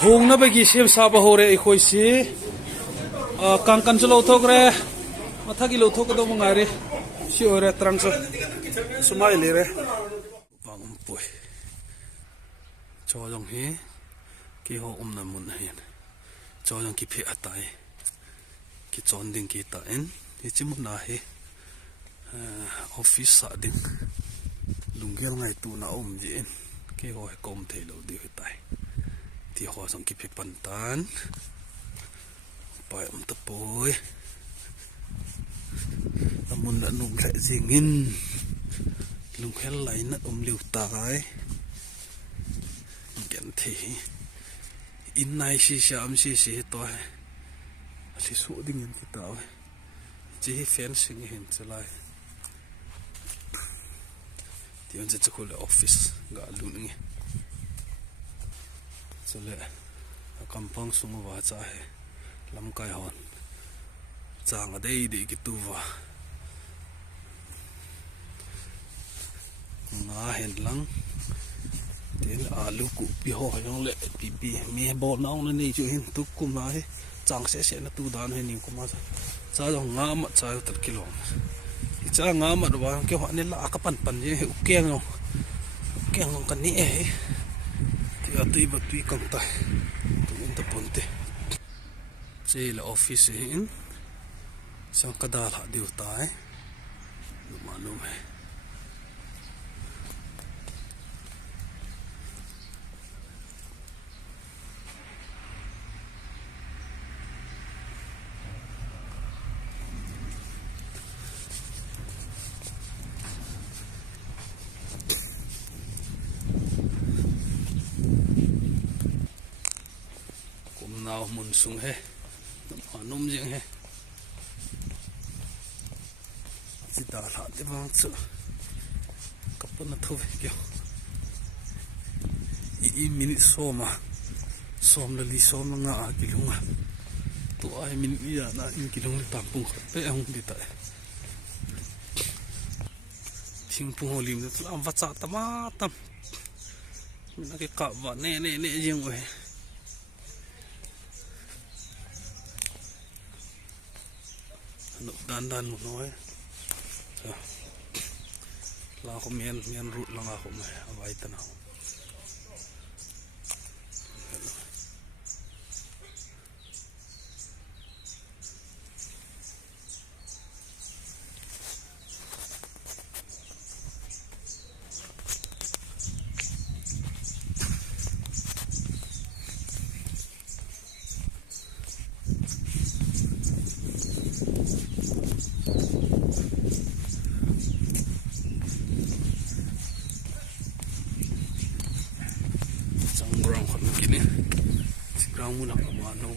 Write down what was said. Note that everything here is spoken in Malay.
hung na bagi siam saba hore ikhoi si kangkan chu lo thok re mathagi lo thok do mangai re si ore trang chu sumai le re bang pui cho jong hi ki ho na mun hian cho jong ki phe atai ki chon ding ki ta en hi chimu na hi office sa ding lungel ngai tu na ji en ki ho kom thei lo di tai ti ho song ki phe pan tan pai ta poi amun na nung lại zingin lung khel lai na liu tai gen thi in nai si sham si to si su ding in ta chi fencing hin chalai ti on che khol office ga lu ngi chale kampang sumu wa cha he lam kai hon chang dei de ki tu wa nga hen lang tin alu ku pi ho yong le pi mi bo naw na ni chu hin tu kum na he chang se na tu dan he ni kuma cha jong nga ma cha tar kilo cha nga ma do ba ke ho ni la ka pan je u keng no keng kan ni e ti ati ba tu kan ta tu in ta ponte che la office in sang kadal ha diu tai lu malum hai nào muốn xuống he nó nôm riêng he chỉ đã là cái vang sự cấp nó thôi kiểu ít minute xôm là đi xôm nó ngã cái lông à tụi ai mình bây giờ đã in cái lông tạm bung bé không đi tại thình bung hồ lim nó làm vắt chặt tâm mình cái cặp vợ nè riêng rồi dan một nói là không miền rụt là không mày vậy tao nào ground muna kama ano